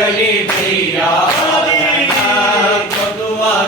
चली भैया को दुआ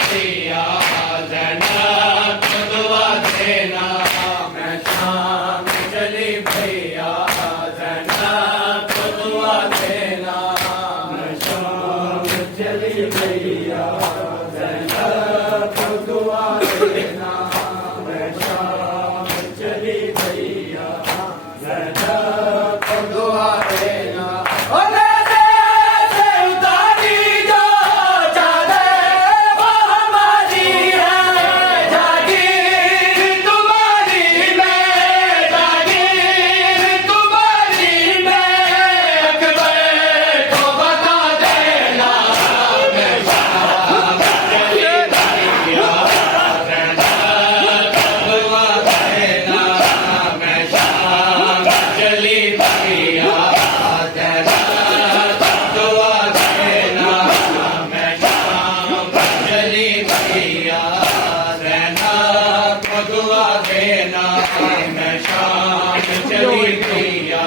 भैया जन्नत को दुआ देना। मैं शाम चली भैया जन्नत को दुआ देना। मैं शाम चली भैया जन्नत को दुआ देना। मैं शाम चली भैया जन्नत को दुआ देना। मैं शाम चली भैया जन्नत को दुआ देना। मैं शाम चली भैया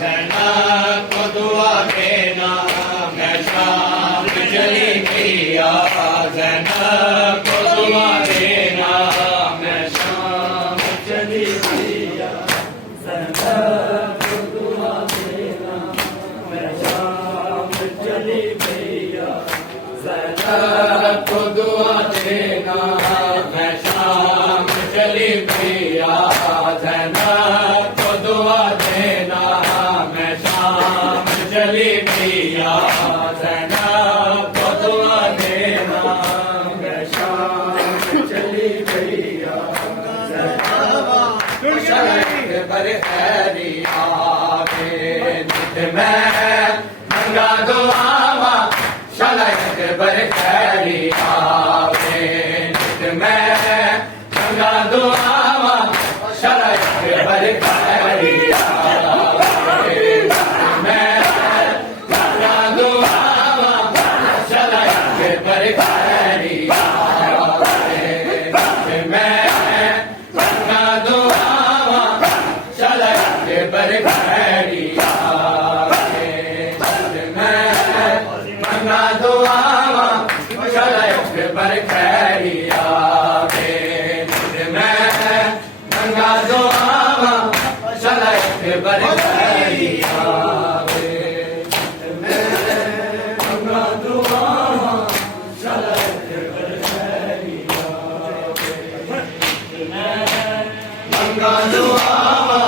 जन्नत को दुआ देना। मैं शाम चली भैया जन्नत को दुआ देना। मैं शाम चली भैया जन्नत को दुआ देना। मैं शाम चली भैया जन्नत को दुआ देना। मैं शाम चली भैया जन्नत को दुआ देना। मैं शाम चली भैया जन्नत पर खैरी आवे नित मैं मंगा दुआवा। शलक पर खैरी आवे नित मैं मंगा दुआवा। शलक पर खैरी आवे मैं मंगा दुआवा। शलक पर खैरी आवे मैं मंगा दुआवा। शलक पर खैरी आवे मैं मंगा दुआवा। शलक पर खैरी आवे मैं मंगा दुआवा। शलक पर खैरी आवे मैं मंगा दुआवा। शलक पर खैरी आवे मैं मंगा दुआवा।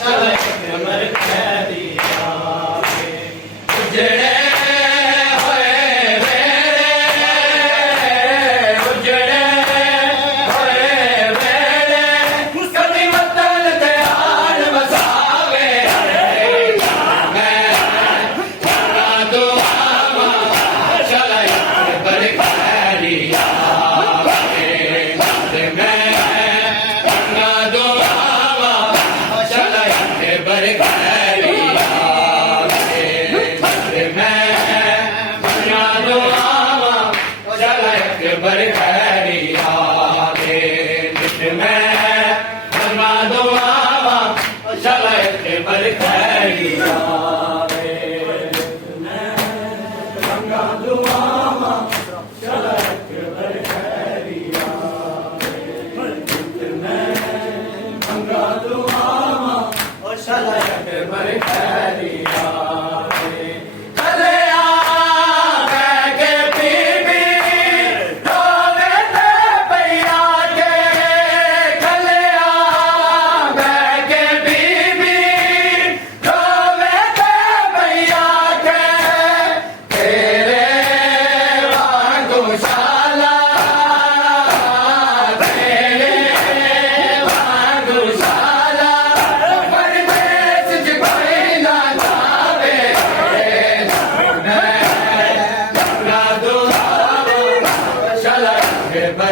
शलक पर खैरी आवे। उजड़े पर खैरी आवे नित मैं मंगा दुआवा। शलक पर खैरी आवे मैं मंगा दुआवा। शलक पर खैरी आवे नित मैं मंगा दुआवा। शलक पर खैरी आवे।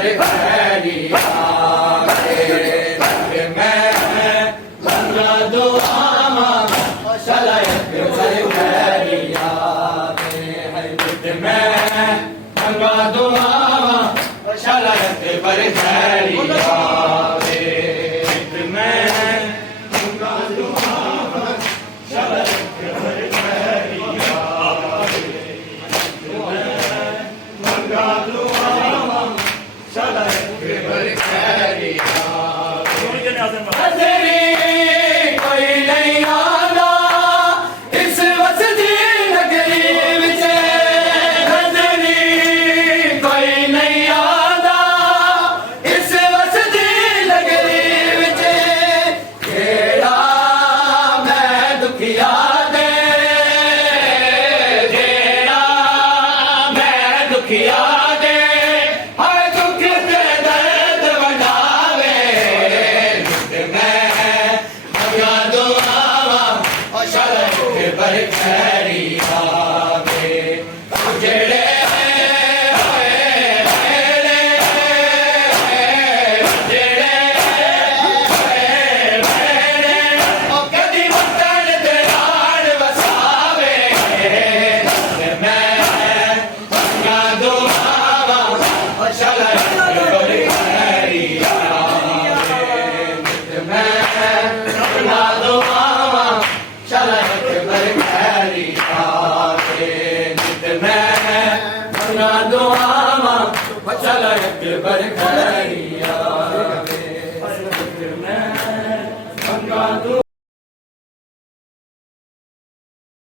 पर खैरी आवे मैं मंगा दुआवा। शलक पर खैरी आवे नित मैं मंगा दुआवा। शलक पर खैरी आवे नित मैं मंगा दुआवा। शलक पर खैरी आवे मंगा दुआवा। अकबर